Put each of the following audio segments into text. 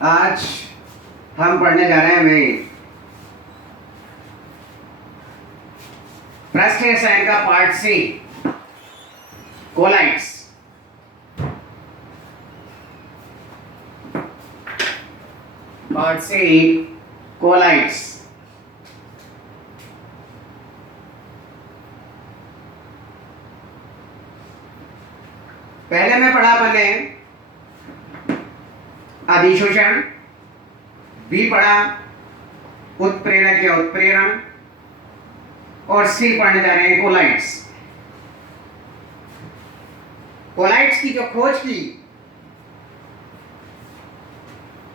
आज हम पढ़ने जा रहे हैं भाई पृष्ठ रसायन का part C, colloids. Part C, colloids. पहले में पढ़ा अपन ने अधिशोषण, बी पढ़ा उत्प्रेरक या उत्प्रेरण, और सी पढ़ने जा रहे हैं कोलाइड्स। कोलाइड्स की जो खोज की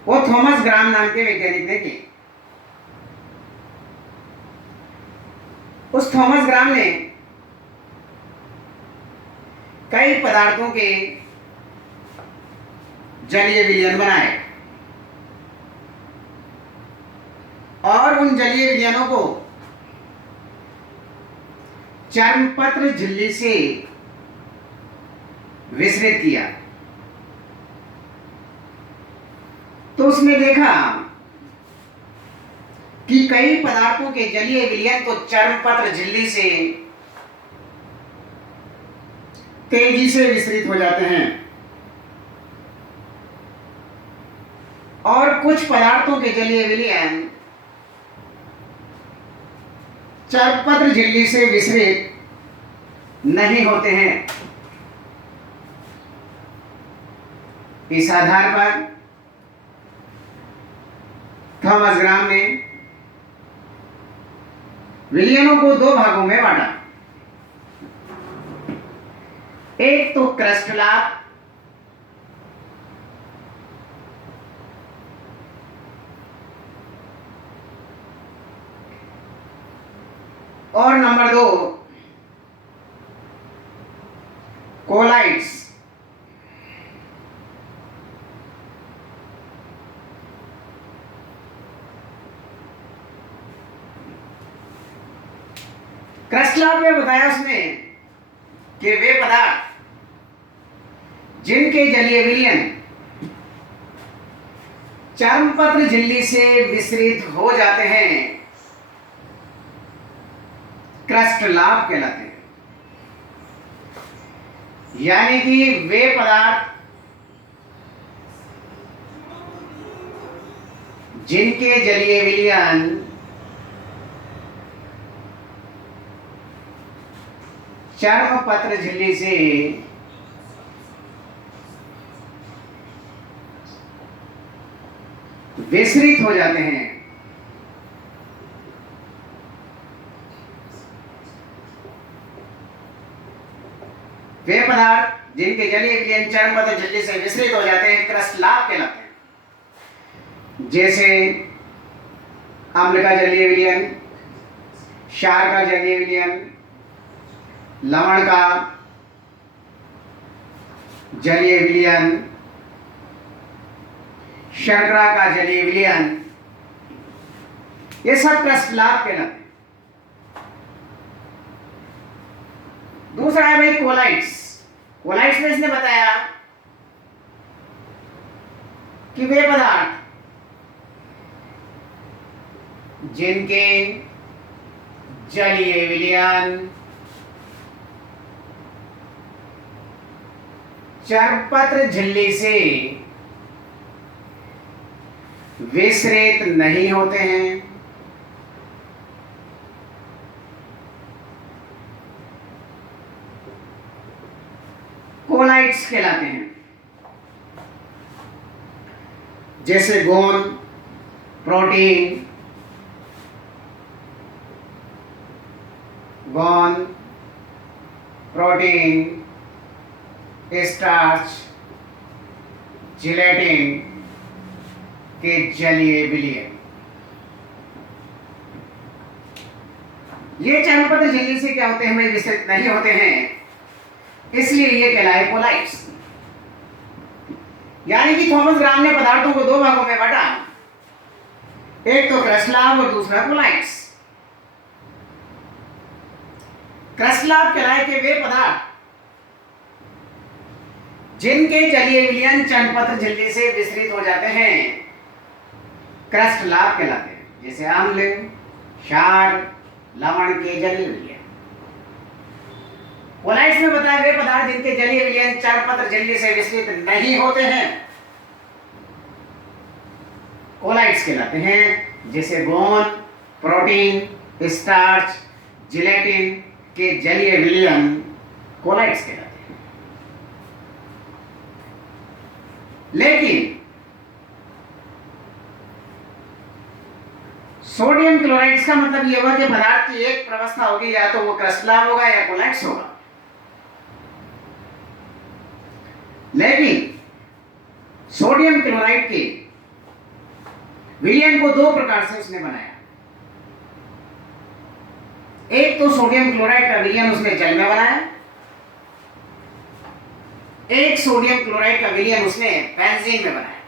वो थॉमस ग्राम नाम के वैज्ञानिक ने की। उस थॉमस ग्राम ने कई पदार्थों के जलीय विलयन बनाए और उन जलीय विलयनों को चर्मपत्र झिल्ली से विसरित किया। तो उसने देखा कि कई पदार्थों के जलीय विलयन तो चर्मपत्र झिल्ली से तेजी से विसरित हो जाते हैं और कुछ पदार्थों के जलीय विलयन चर्मपत्र झिल्ली से विसरित नहीं होते हैं। इस आधार पर थॉमस ग्राम ने विलयनों को दो भागों में बांटा। एक तो क्रस्टलाभ और नंबर दो कोलाइड्स। क्रस्टलाभ में बताया उसने कि वे पदार्थ जिनके जलीय विलयन चर्मपत्र झिल्ली से विसरित हो जाते हैं क्रस्टलाभ कहलाते हैं। यानी कि वे पदार्थ जिनके जलीय विलयन चर्मपत्र झिल्ली से विसरित हो जाते हैं वे पदार्थ जिनके जलीय विलयन चर्मपत्र झिल्ली से विसरित हो जाते हैं क्रस्टलाभ कहलाते हैं। जैसे अम्ल का जलीय विलयन, क्षार का जलीय विलयन, लवण का जलीय विलयन, शर्करा का जलीय विलयन, ये सब क्रस्टलाभ कहलाते हैं। दूसरा है भाई कोलाइड्स। कोलाइड्स में इसने बताया कि वे पदार्थ जिनके जलीय विलयन चर्मपत्र झिल्ली से विसरित नहीं होते हैं कोलाइड्स कहलाते हैं। जैसे गोंद, प्रोटीन, स्टार्च, जिलेटिन के जलीय विलयन ये चर्मपत्र झिल्ली से क्या होते हैं, हमें विसरित नहीं होते हैं, इसलिए ये कहलाए कोलाइड्स। यानी कि थॉमस ग्राम ने पदार्थों को दो भागों में बांटा, एक तो क्रस्टलाभ और दूसरा कोलाइड्स। क्रस्टलाभ कहलाए कि वे पदार्थ जिनके जलीय विलयन चर्मपत्र झिल्ली से विसरित हो जाते हैं क्रस्ट लाभ कहलाते हैं, जैसे अम्ल, क्षार, लवण के जलीय विलयन। कोलाइड्स में बताए वे पदार्थ जिनके जलीय विलयन चर्मपत्र झिल्ली से विस्तृत नहीं होते हैं कोलाइड्स कहलाते हैं, जैसे गोंद, प्रोटीन, स्टार्च, जिलेटिन के जलीय विलयन कोलाइड्स कहलाते हैं। लेकिन सोडियम क्लोराइड्स का मतलब यह होगा कि पदार्थ की एक प्रवस्था होगी, या तो वो क्रिस्टलाइन होगा या कोलाइड्स होगा। लेकिन सोडियम क्लोराइड के विलयन को दो प्रकार से उसने बनाया। एक तो सोडियम क्लोराइड का विलयन उसने जल में बनाया, एक सोडियम क्लोराइड का विलयन उसने बेंजीन में बनाया,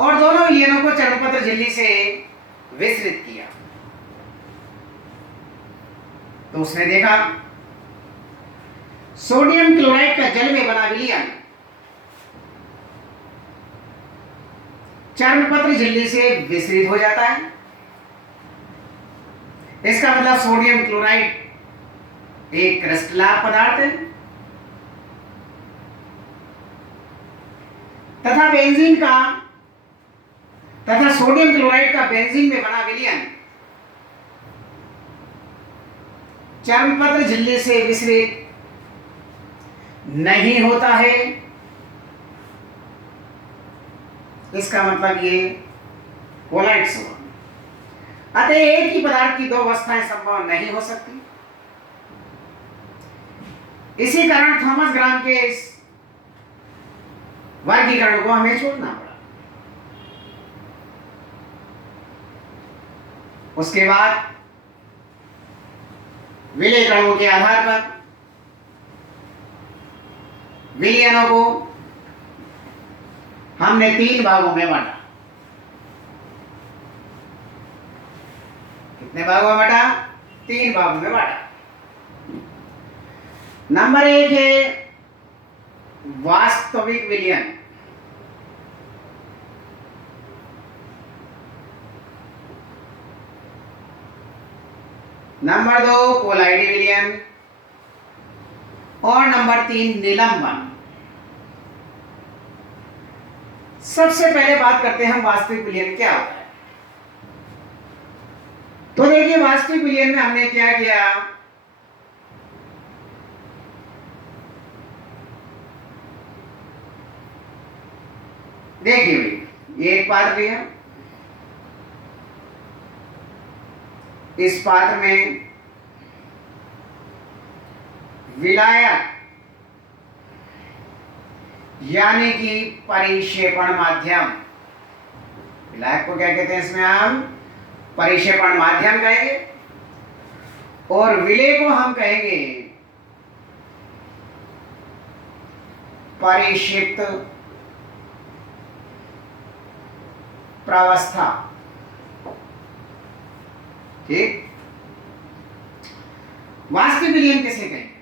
और दोनों विलयनों को चर्मपत्र झिल्ली से विसरित किया। तो उसने देखा सोडियम क्लोराइड का जल में बना विलयन चर्मपत्र झिल्ली से विसरित हो जाता है। इसका मतलब सोडियम क्लोराइड एक क्रिस्टलाइन पदार्थ है, तथा बेंजीन का तथा सोडियम क्लोराइड का बेंजीन में बना विलयन चर्मपत्र झिल्ली से विसरित नहीं होता है। इसका मतलब ये कोलाइड्स हुआ। अतः एक ही पदार्थ की दो अवस्थाएं संभव नहीं हो सकती। इसी कारण थॉमस ग्राम के इस वर्गीकरण को हमें छोड़ना पड़ा। उसके बाद विलयकरणों के आधार पर विलयनों को हमने तीन भागों में बांटा। कितने भागों में बांटा? तीन भागों में बांटा। नंबर एक है वास्तविक विलयन। नंबर दो कोलाइडी विलयन, और नंबर तीन निलंबन। सबसे पहले बात करते हैं हम वास्तविक विलयन क्या होता है। तो देखिए वास्तविक विलयन में हमने क्या किया, देखिए भाई ये एक पात्र लिया, इस पात्र में विलायक यानी कि परिक्षेपण माध्यम, विलायक को क्या कहते हैं इसमें हम परिक्षेपण माध्यम कहेंगे, और विलेय को हम कहेंगे परिक्षिप्त प्रावस्था। ठीक, वास्तविक विलयन किसे कहेंगे?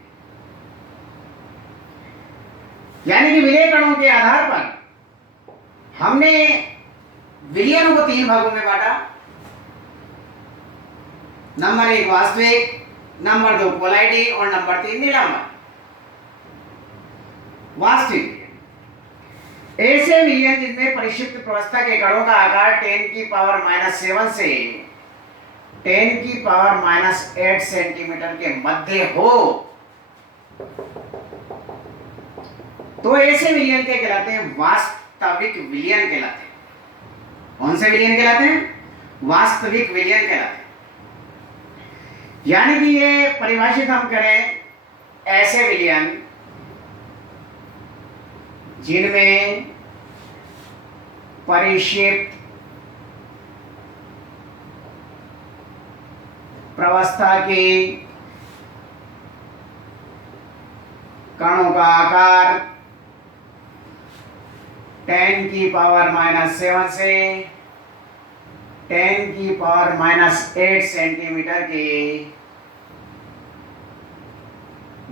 यानी कि विलय कणों के आधार पर हमने विलयनों को तीन भागों में बांटा। नंबर एक वास्तविक, नंबर दो कोलाइडी, और नंबर तीन निलंबन। वास्तविक ऐसे विलयन जिनमें परिक्षिप्त प्रावस्था के कणों का आकार 10⁻⁷ से 10⁻⁸ सेंटीमीटर के मध्य हो, तो ऐसे विलयन के कहलाते हैं वास्तविक विलयन कहलाते हैं। कौन से विलयन कहलाते हैं? वास्तविक विलयन कहलाते हैं। यानी कि ये परिभाषित हम करें ऐसे विलयन जिनमें परिक्षेप्त प्रावस्था के कणों का आकार 10⁻⁷ से 10⁻⁸ सेंटीमीटर के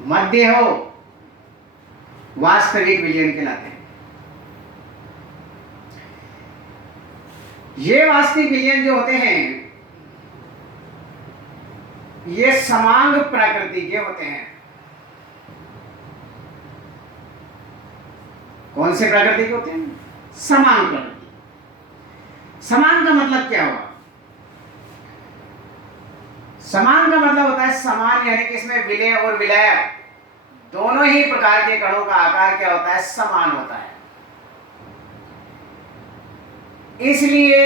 मध्य हो, वास्तविक विलयन कहलाते हैं। ये वास्तविक विलयन जो होते हैं ये समांग प्रकृति के होते हैं। कौन से प्रकृति के होते हैं? समान प्रकृति। समान का मतलब क्या हुआ? समान का मतलब होता है समान, यानी कि इसमें विलय और विलय दोनों ही प्रकार के कणों का आकार क्या होता है? समान होता है। इसलिए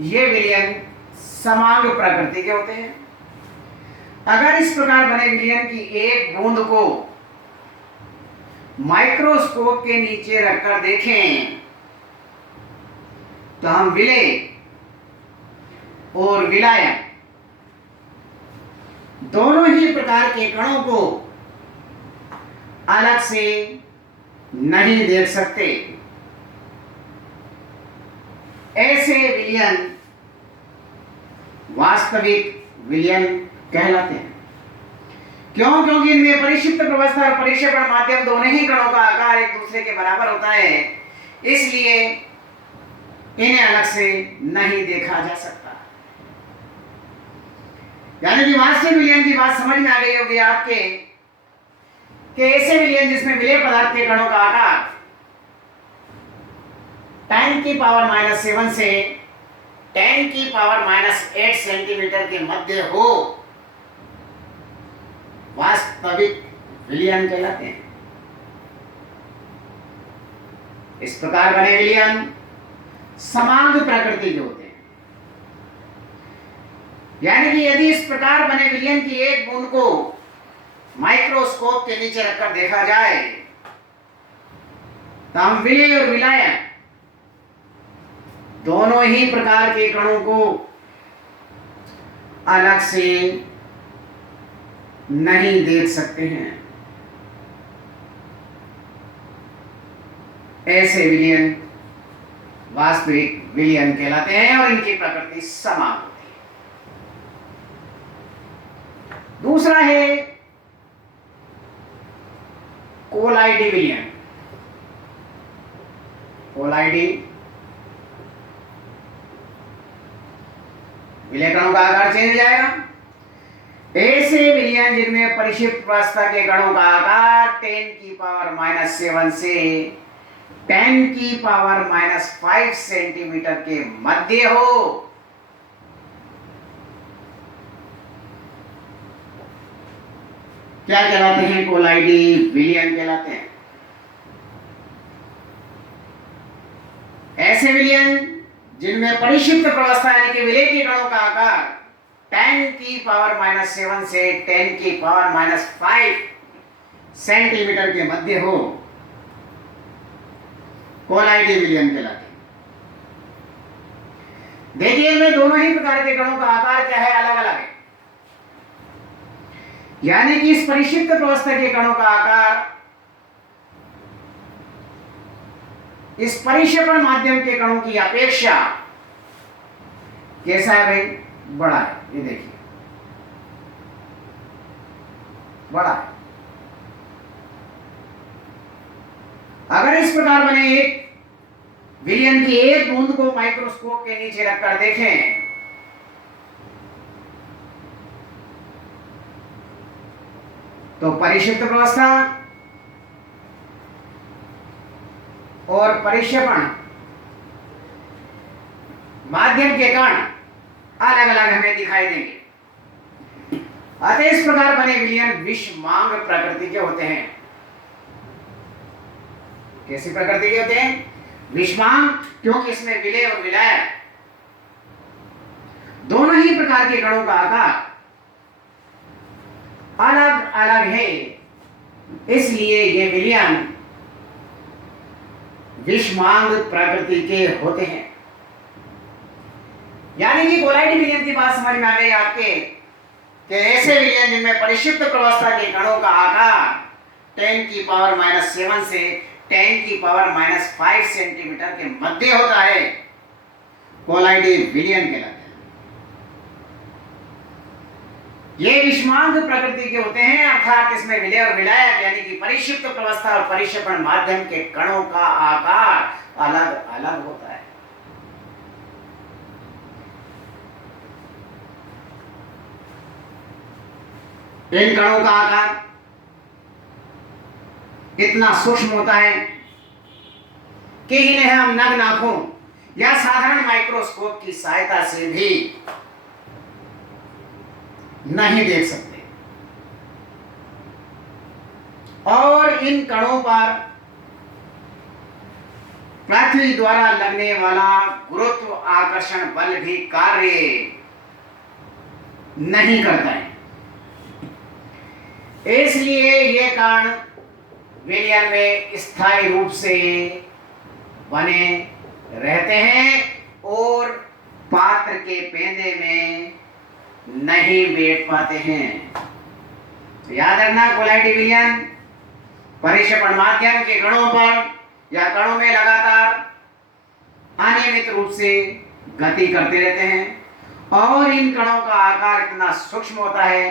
ये विलयन समांग प्रकृति के होते हैं। अगर इस प्रकार बने विलयन की एक बूंद को माइक्रोस्कोप के नीचे रखकर देखें तो हम विलय और विलायक दोनों ही प्रकार के कणों को अलग से नहीं देख सकते। ऐसे विलयन वास्तविक विलयन कहलाते हैं। क्यों? क्योंकि इनमें परिक्षिप्त प्रवस्था और परिक्षेपण माध्यम दोनों ही कणों का आकार एक दूसरे के बराबर होता है, इसलिए इन्हें अलग से नहीं देखा जा सकता। यानी कि वास्तविक विलयन की बात समझ में आ गई होगी आपके कि ऐसे विलयन जिसमें विलय पदार्थ के कणों का आकार 10⁻⁻7 से 10⁻⁸ सेंटीमीटर के मध्य हो, वास्तविक विलयन कहलाते हैं। इस प्रकार बने विलयन समांग प्रकृति के होते हैं। यानी कि यदि इस प्रकार बने विलयन की एक बूंद को माइक्रोस्कोप के नीचे रखकर देखा जाए तो हम विलय और विलायक दोनों ही प्रकार के कणों को अलग से नहीं देख सकते हैं। ऐसे विलयन वास्तविक विलयन कहलाते हैं और इनकी प्रकृति समान होती है। दूसरा है कोलाइडी विलयन। कोलाइडी विलय कणों का आकार चेंज हो जाएगा। ऐसे विलयन जिनमें परिक्षिप्त प्रवस्था के कणों का आकार 10⁻⁻7 से 10⁻⁵ सेंटीमीटर के मध्य हो, क्या कहलाते हैं? कोलाइडी विलयन कहलाते हैं। ऐसे विलयन जिनमें परिक्षिप्त प्रवस्था यानी कि विलय के कणों का आकार 10⁻⁻7 से 10⁻⁵ सेंटीमीटर के मध्य हो, कोलाइडी विलयन कहलाते हैं। देखिए इनमें दोनों ही प्रकार के कणों का आकार क्या है? अलग अलग है। यानी कि इस परिक्षिप्त प्रवस्था के कणों का आकार इस परिक्षेपण माध्यम के कणों की अपेक्षा कैसा है भाई? बड़ा है। ये देखिए बड़ा है। अगर इस प्रकार बने एक विलयन की एक बूंद को माइक्रोस्कोप के नीचे रखकर देखें तो परिक्षिप्त प्रवस्था और परिक्षेपण माध्यम के कण अलग अलग हमें दिखाई देंगे। अतः इस प्रकार बने विलयन विषमांग प्रकृति के होते हैं। कैसी प्रकृति के होते हैं? विषमांग, क्योंकि इसमें विलय और विलायक दोनों ही प्रकार के कणों का आकार अलग अलग है, इसलिए ये विलयन विषमांग प्रकृति के होते हैं। यानी कि कोलाइडी विलयन की बात समझ में आ गई आपके कि ऐसे विलयन जिनमें परिक्षिप्त प्रवस्था के कणों का आकार 10⁻⁻7 से 10⁻⁵ सेंटीमीटर के मध्य होता है, कोलाइडी विलयन कहलाते हैं। ये विषमांग प्रकृति के होते हैं, अर्थात इसमें विलय और विलायक यानी कि परिक्षिप्त प्रवस्था और परिक्षेपण माध्यम के कणों का आकार अलग अलग होता है। इन कणों का आकार इतना सूक्ष्म होता है कि इन्हें हम नग्न आंखों या साधारण माइक्रोस्कोप की सहायता से भी नहीं देख सकते। और इन कणों पर पृथ्वी द्वारा लगने वाला गुरुत्व आकर्षण बल भी कार्य नहीं करता है। इसलिए ये कण विलयन में स्थायी रूप से बने रहते हैं और पात्र के पेंदे में नहीं बैठ पाते हैं। तो याद रखना, कोलाइडी विलयन परिक्षेपण माध्यम के कणों पर या कणों में लगातार अनियमित रूप से गति करते रहते हैं और इन कणों का आकार इतना सूक्ष्म होता है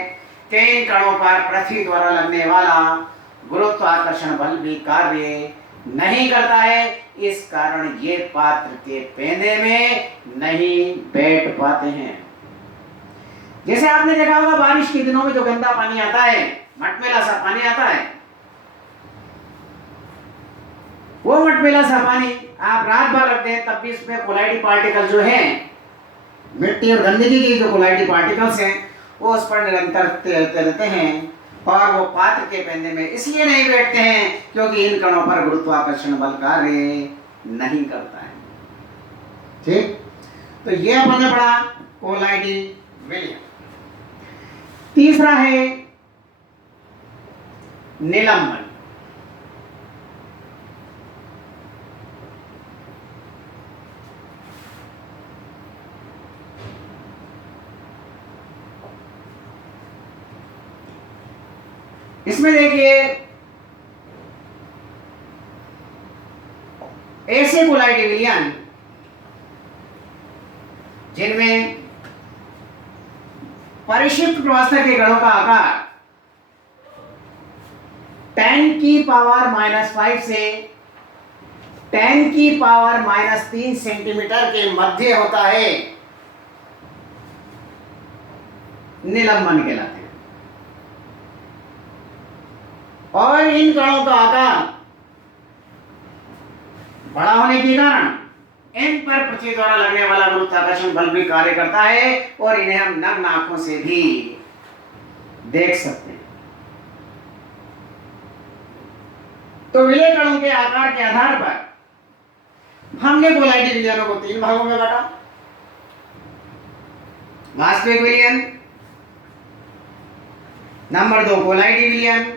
कि इन कणों पर पृथ्वी द्वारा लगने वाला गुरुत्वाकर्षण बल भी कार्य नहीं करता है। इस कारण ये पात्र के पेंदे में नहीं बैठ पाते हैं। जैसे आपने देखा होगा बारिश के दिनों में जो गंदा पानी आता है, मटमैला सा पानी आता है, वो मटमैला सा पानी आप रात भर रखते हैं तब भी इसमें कोलाइडी पार्टिकल जो है, मिट्टी और गंदगी के जो कोलाइडी पार्टिकल्स हैं, वो उस पर निरंतर तैरते रहते हैं और वो पात्र के पेंदे में इसलिए नहीं बैठते हैं क्योंकि इन कणों पर गुरुत्वाकर्षण बल कार्य नहीं करता है। ठीक, तो ये अपन ने पढ़ा कोलाइडी विलयन। तीसरा है निलंबन। इसमें देखिए ऐसे कोलाइडी विलयन जिनमें परिक्षिप्त प्रवस्था के कणों का आकार 10⁻⁻5 से 10⁻³ सेंटीमीटर के मध्य होता है, निलंबन कहलाते हैं। और इन कणों का आकार बड़ा होने के कारण इन पर पृथ्वी द्वारा लगने वाला गुरुत्वाकर्षण बल भी कार्य करता है और इन्हें हम नग्न आंखों से भी देख सकते हैं। तो विलय कणों के आकार के आधार पर हमने कोलाइडी विलयनों को 3 भागों में बांटा। वास्तविक विलयन, नंबर 2 कोलाइडी विलयन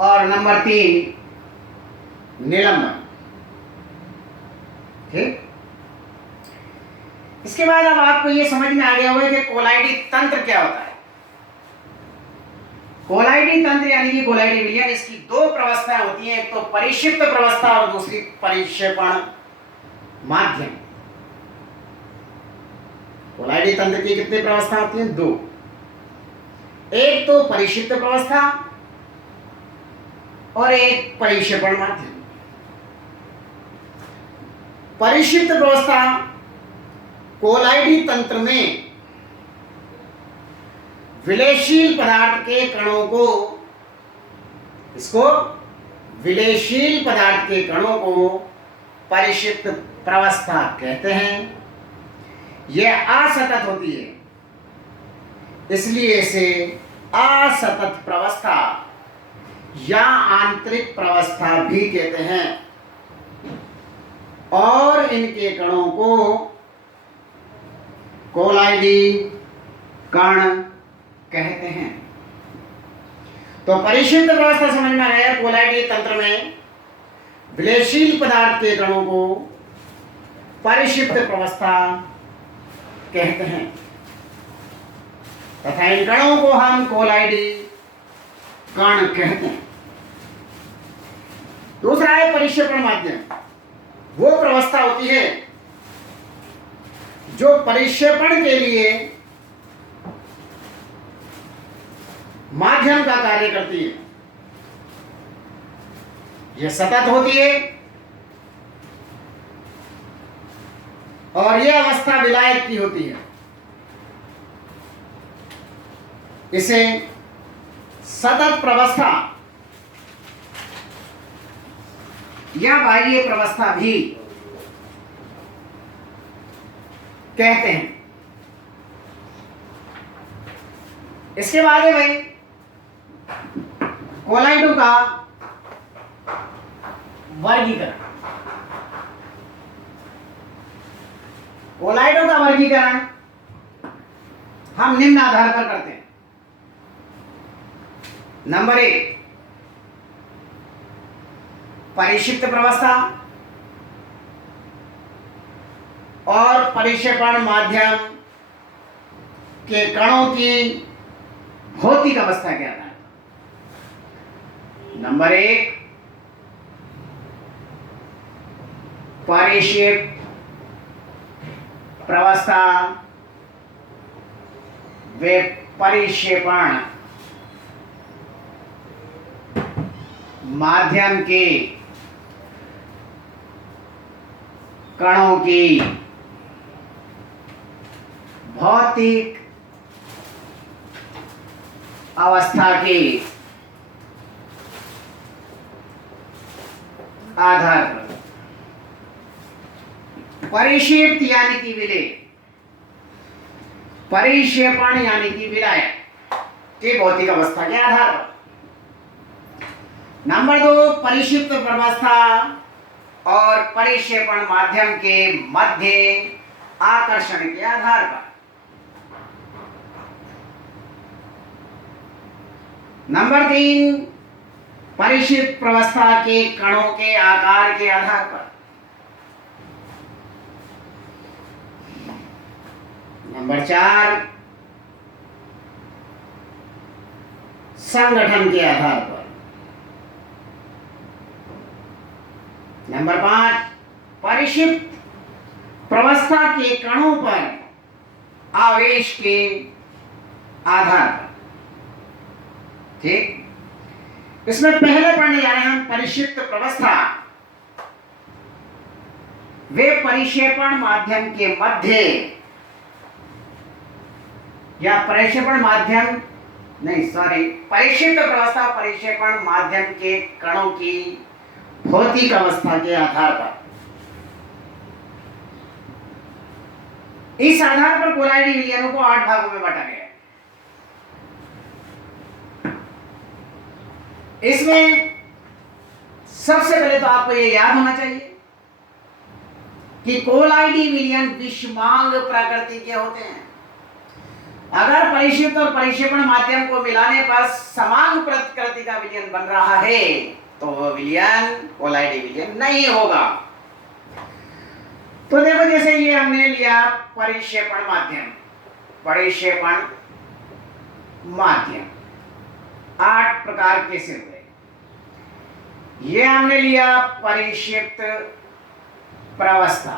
और नंबर 3 निलंबन। ठीक, इसके बाद अब आपको यह समझ में आ गया होगा कि कोलाइडी तंत्र क्या होता है। कोलाइडी तंत्र यानी कि कोलाइडी विलयन, इसकी 2 प्रवस्थाएं होती हैं, एक तो परिक्षिप्त प्रवस्था और दूसरी परिक्षेपण माध्यम। कोलाइडी तंत्र की कितनी प्रवस्था होती हैं? 2। एक तो परिक्षिप्त प्रवस्था और एक परिक्षेपण माध्यम। परिक्षिप्त प्रवस्था कोलाइडी तंत्र में विलयशील पदार्थ के कणों को, इसको विलयशील पदार्थ के कणों को परिक्षिप्त प्रवस्था कहते हैं। यह असतत होती है, इसलिए इसे असतत प्रवस्था या आंतरिक प्रवस्था भी कहते हैं। और इनके कणों को कोलाइडी कण कहते हैं। तो परिक्षिप्त प्रवस्था समझ में आया। कोलाइडी तंत्र में विलयशील पदार्थ के कणों को परिक्षिप्त प्रवस्था कहते हैं तथा इन कणों को हम कोलाइडी कण कहते हैं। दूसरा है परिक्षेपण माध्यम। वो प्रवस्था होती है जो परिक्षेपण के लिए माध्यम का कार्य करती है। यह सतत होती है और यह अवस्था विलायक की होती है। इसे सतत प्रवस्था या बाह्य प्रवस्था भी कहते हैं। इसके बाद है भाई कोलाइडों का वर्गीकरण। कोलाइडों का वर्गीकरण हम निम्न आधार पर करते हैं। नंबर 1, परिक्षिप्त प्रवस्था और परिक्षेपण माध्यम के कणों की भौतिक अवस्था के आधार पर। नंबर 1, परिक्षेप प्रवस्था व परिक्षेपण माध्यम के कणों की भौतिक अवस्था के आधार पर परिक्षेप्त यानी कि विलय, परिक्षेपण यानी कि विलय के भौतिक अवस्था के आधार पर। नंबर 2, परिक्षिप्त प्रवस्था और परिक्षेपण माध्यम के मध्य आकर्षण के आधार पर। नंबर 3, परिक्षिप्त प्रवस्था के कणों के आकार के आधार पर। नंबर 4, संगठन के आधार पर। नंबर 5, परिक्षिप्त प्रवस्था के कणों पर आवेश के आधार पर। ठीक, इसमें पहले पढ़ने जा रहे हैं हम परिक्षिप्त प्रवस्था वे परिक्षेपण माध्यम के मध्य या परिक्षेपण माध्यम नहीं सॉरी परिक्षिप्त प्रवस्था परिक्षेपण माध्यम के कणों की भौतिक अवस्था के आधार पर। इस आधार पर कोलाइडी विलयनों को 8 भागों में बांटा गया है। इसमें सबसे पहले तो आपको यह याद होना चाहिए कि कोलाइडी विलयन विषमांग प्रकृति के होते हैं। अगर परिक्षिप्त और परिक्षेपण माध्यम को मिलाने पर समांग प्रकृति का विलयन बन रहा है तो वह विलयन कोलाइडी विलयन नहीं होगा। तो देखो जैसे ये हमने लिया परिक्षेपण माध्यम, परिक्षेपण माध्यम 8 प्रकार कैसे हुए। ये हमने लिया परिक्षिप्त प्रवस्था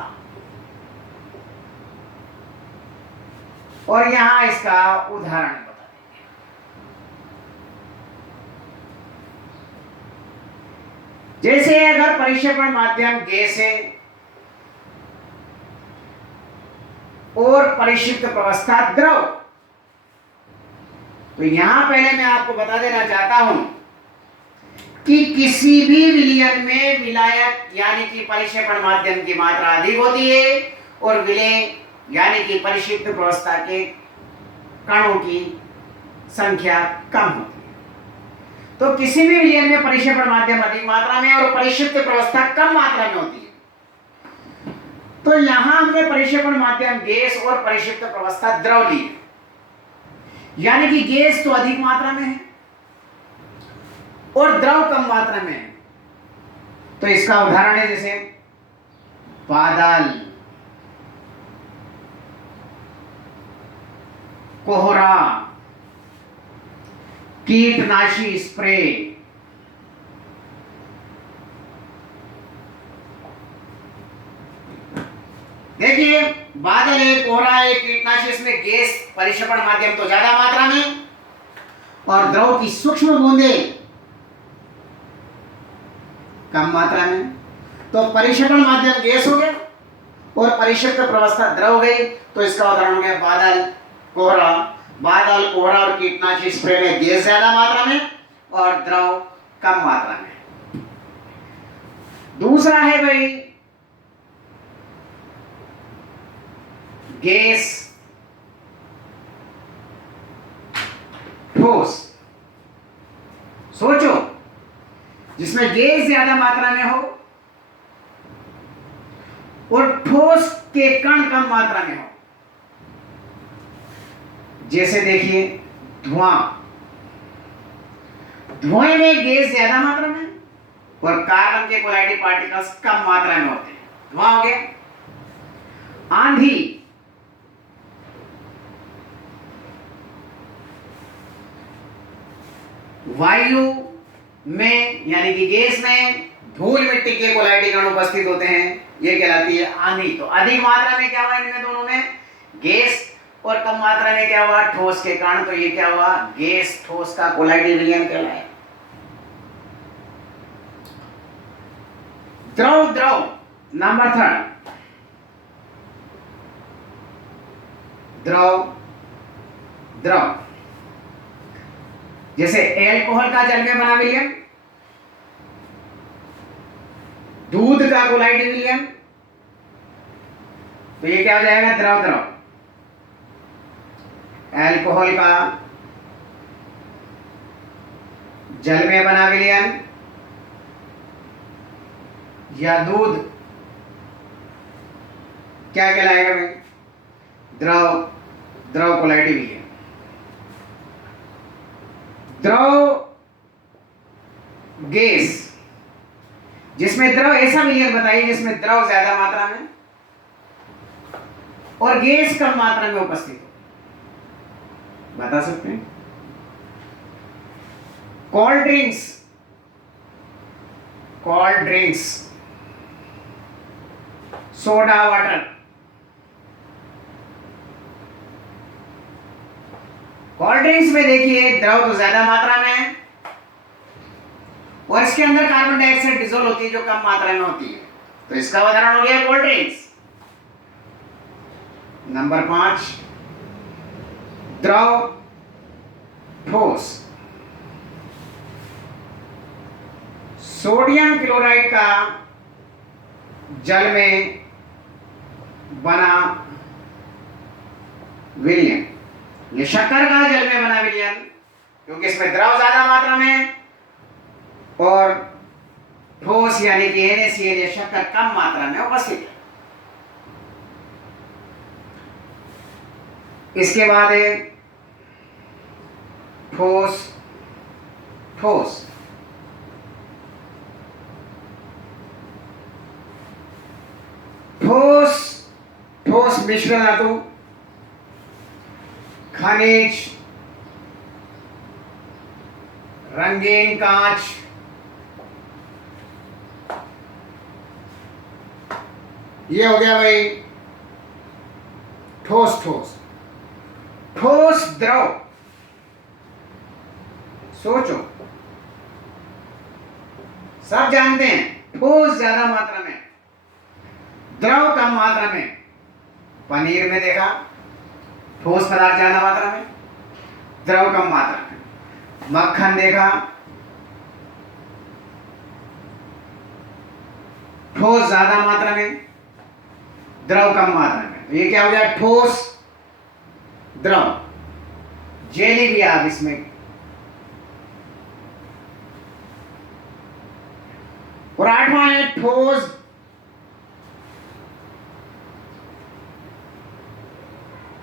और यहां इसका उदाहरण बता देंगे। जैसे अगर परिक्षेपण माध्यम गैस है और परिक्षिप्त प्रवस्था द्रव, तो यहां पहले मैं आपको बता देना चाहता हूं कि किसी भी विलयन में विलायक यानी कि परिक्षेपण माध्यम की मात्रा अधिक होती है और विलय यानी कि परिक्षिप्त प्रवस्था के कणों की संख्या कम होती है। तो किसी भी विलयन में परिक्षेपण माध्यम अधिक मात्रा में और परिक्षिप्त प्रवस्था कम मात्रा में होती है। तो यहां हमने परिक्षेपण माध्यम गैस और परिक्षिप्त प्रवस्था द्रव ली, यानी कि गैस तो अधिक मात्रा में है और द्रव कम मात्रा में है। तो इसका उदाहरण है जैसे बादल, कोहरा, कीटनाशी स्प्रे, देखिए बादल है, कोहरा है, कीटनाशी, इसमें गैस परिक्षेपण माध्यम तो ज्यादा मात्रा में और द्रव की सूक्ष्म बूंदें कम मात्रा में। तो परिक्षेपण माध्यम गैस हो गया और परिक्षिप्त प्रवस्था द्रव हो गई। तो इसका उदाहरण हो गया बादल, कोहरा, बादल, कोहरा और कीटनाशी स्प्रे में गैस ज्यादा मात्रा में और द्रव कम मात्रा में। दूसरा है भाई गैस ठोस। सोचो, जिसमें गैस ज्यादा मात्रा में हो और ठोस के कण कम मात्रा में हो। जैसे देखिए धुआं, धुएं में गैस ज्यादा मात्रा में और कार्बन के कोलाइटिव पार्टिकल्स कम मात्रा में होते हैं। धुआं हो गया। आंधी, वायु में यानी कि गैस में धूल मिट्टी के कोलाइटिव कण उपस्थित होते हैं, ये कहलाती है आंधी। तो अधिक मात्रा में क्या हुआ इनमें दोनों में, गैस, और कम मात्रा में क्या हुआ, ठोस के कण। तो ये क्या हुआ, गैस ठोस का कोलाइटिव विलयन कहलाए। द्रव, द्रव नंबर 3, द्रव, द्रव जैसे एल्कोहल का जल में बना विलयन, दूध का कोलाइटिव विलयन, तो ये क्या हो जाएगा, द्रव, द्रव। एल्कोहल का जल में बना विलयन या दूध क्या कहलाएगा भाई, द्रव, द्रव कोलाइटिव विलयन। द्रव गैस, जिसमें द्रव, ऐसा विलयन बताइए जिसमें द्रव ज्यादा मात्रा में और गैस कम मात्रा में उपस्थित हो, बता सकते हैं। Cold drinks, cold drinks, soda water. Cold drinks में देखिए द्रव तो ज्यादा मात्रा में है और इसके अंदर कार्बन डाइऑक्साइड डिसॉल्व होती है जो कम मात्रा में होती है। तो इसका उदाहरण हो गया कोल्ड ड्रिंक्स। नंबर 5, द्रव ठोस। सोडियम क्लोराइड का जल में बना विलयन, ये शक्कर का जल में बना विलयन, क्योंकि इसमें द्रव ज्यादा मात्रा में और ठोस यानी कि NaCl या शक्कर कम मात्रा में उपस्थित है। इसके बाद है ठोस, ठोस। ठोस, ठोस मिश्र धातु, खनिज, रंगीन कांच, ये हो गया भाई ठोस, ठोस। ठोस द्रव, सोचो, सब जानते हैं ठोस ज्यादा मात्रा में, द्रव कम मात्रा में। पनीर में देखा ठोस पदार्थ ज्यादा मात्रा में, द्रव कम मात्रा में। मक्खन देखा ठोस ज्यादा मात्रा में, द्रव कम मात्रा में। तो ये क्या हो गया, ठोस द्रव। जेली भी आप इसमें, और 8वां है ठोस,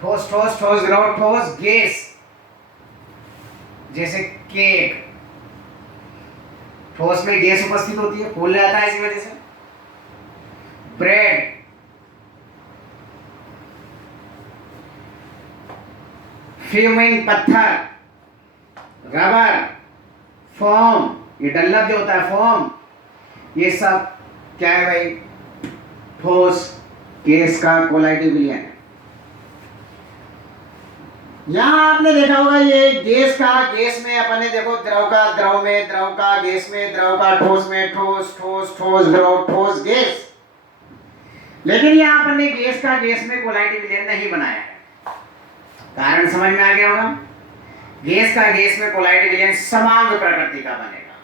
ठोस, ठोस, ठोस द्रव, ठोस गैस। जैसे केक, ठोस में गैस उपस्थित होती है, फूल जाता है इसी वजह से। ब्रेड, फ्यूमिंग पत्थर, रबर, फोम, ये डल्लप जो होता है फोम, ये सब क्या है भाई, ठोस गैस का कोलाइटिव विलयन है। यहां आपने देखा होगा ये गैस का, गैस में अपन ने देखो द्रव का द्रव में, द्रव का गैस में, द्रव का ठोस में, ठोस, ठोस, ठोस द्रव, ठोस गैस। लेकिन यहां अपन ने गैस का गैस में कोलाइटिव विलयन नहीं बनाया है। कारण समझ में आ गया होगा। गैस का गैस में कोलाइड विलयन समांग प्रकृति का बनेगा,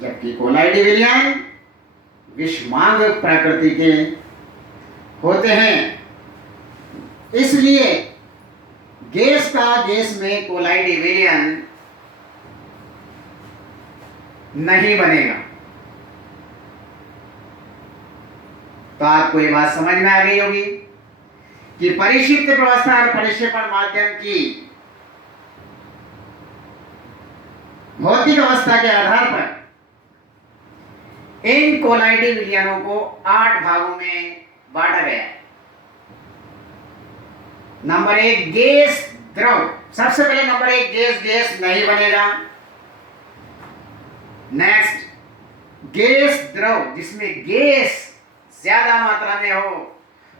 जबकि कोलाइड विलयन विषमांग प्रकृति के होते हैं। इसलिए गैस का गैस में कोलाइड विलयन नहीं बनेगा। तो आपको ये बात समझ में आ गई होगी कि परिक्षिप्त प्रवस्था और परिक्षेपण माध्यम की भौतिक अवस्था के आधार पर इन कोलाइडी विलयनों को 8 भागों में बांटा गया है। नंबर 1 गैस द्रव। सबसे पहले नंबर 1 गैस गैस नहीं बनेगा। नेक्स्ट गैस द्रव, जिसमें गैस ज्यादा मात्रा में हो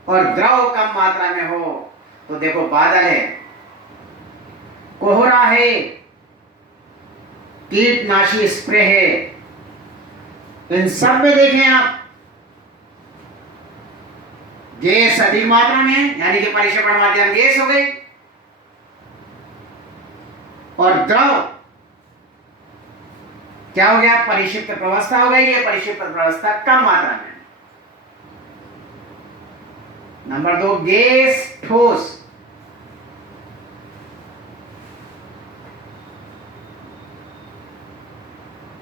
और द्रव कम मात्रा में हो। तो देखो बादल है, कोहरा है, कीटनाशी स्प्रे है, इन सब में देखें आप गैस अधिक मात्रा में, यानी कि परिक्षेपण माध्यम गैस हो गई, और द्रव क्या हो गया, परिक्षिप्त प्रवस्था हो गई है। परिक्षिप्त प्रवस्था कम मात्रा में। नंबर 2 गैस ठोस।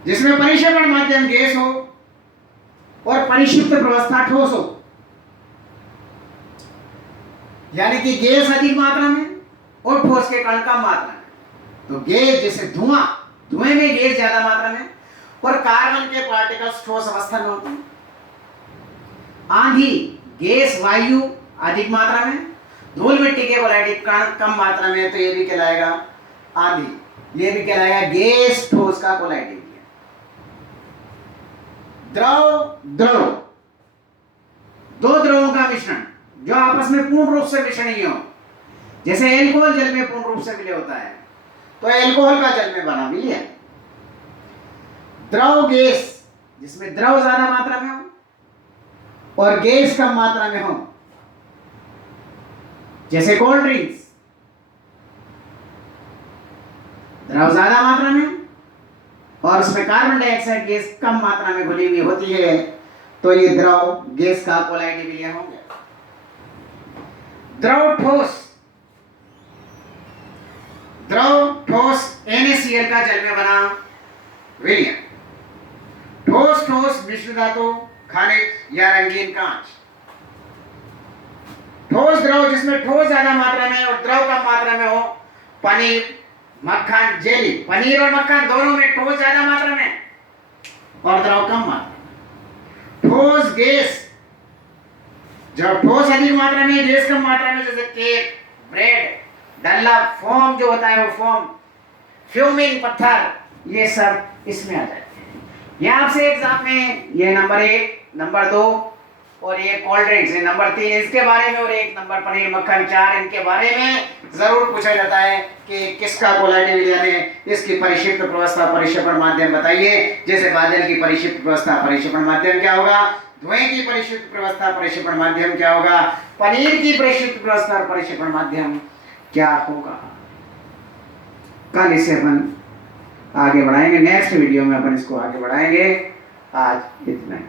जिसमें परिक्षेपण माध्यम गैस हो और परिक्षिप्त प्रवस्था ठोस हो, यानी कि गैस अधिक मात्रा में और ठोस के कण कम मात्रा में। तो गैस जैसे धुआं, धुएं में गैस ज्यादा मात्रा में और कार्बन के पार्टिकल्स ठोस अवस्था में होते हैं। आंधी गैस वायु अधिक मात्रा में, धूल मिट्टी के कोलाइडी कण कम मात्रा में, तो ये भी कहलाएगा आंधी। ये भी कहलाएगा गैस ठोस का कोलाइडी। द्रव द्रव, दो द्रवों का मिश्रण जो आपस में पूर्ण रूप से मिश्रणीय हो। जैसे एल्कोहल जल में पूर्ण रूप से विलय होता है, तो एल्कोहल का जल में बना विलय। द्रव गैस, जिसमें द्रव ज्यादा मात्रा में हो और गैस कम मात्रा में हो, जैसे कोल्ड ड्रिंक्स, द्रव ज्यादा मात्रा में और उसमें कार्बन डाइऑक्साइड गैस कम मात्रा में घुली हुई होती है, तो ये द्रव गैस का कोलाइडी विलय हो गया। द्रव ठोस, द्रव ठोस NaCl का जल में बना विलय। ठोस ठोस मिश्र धातु, खनिज या रंगीन कांच। ठोस द्रव, जिसमें ठोस ज्यादा मात्रा में और द्रव कम मात्रा में हो, पनीर, मक्खन, जेली। पनीर और मक्खन दोनों में ठोस ज्यादा मात्रा में और द्रव कम मात्रा में। ठोस गैस, जब ठोस अधिक मात्रा में, गैस कम मात्रा में, जैसे केक, ब्रेड, डल्ला, फोम जो होता है वो फोम, फ्यूमिंग पत्थर, ये सब इसमें आ जाते हैं। ये आपसे एग्जाम में ये नंबर 1, नंबर 2 और ये कोल्ड ड्रिंक्स है नंबर 3 इसके बारे में, और 1 नंबर पनीर, मक्खन, 4 इनके बारे में जरूर पूछा जाता है कि किसका कोलाइडी विलयन है, इसकी परिक्षिप्त प्रवस्था परिक्षेपण माध्यम बताइए। जैसे बादल की परिक्षिप्त प्रवस्था परिक्षेपण माध्यम क्या होगा, धुएं की परिक्षिप्त प्रवस्था परिक्षेपण माध्यम क्या होगा, पनीर की परिक्षिप्त प्रवस्था और परिक्षेपण माध्यम क्या होगा। कल इसे अपन आगे बढ़ाएंगे, नेक्स्ट वीडियो में अपन इसको आगे बढ़ाएंगे। आज इतना ही।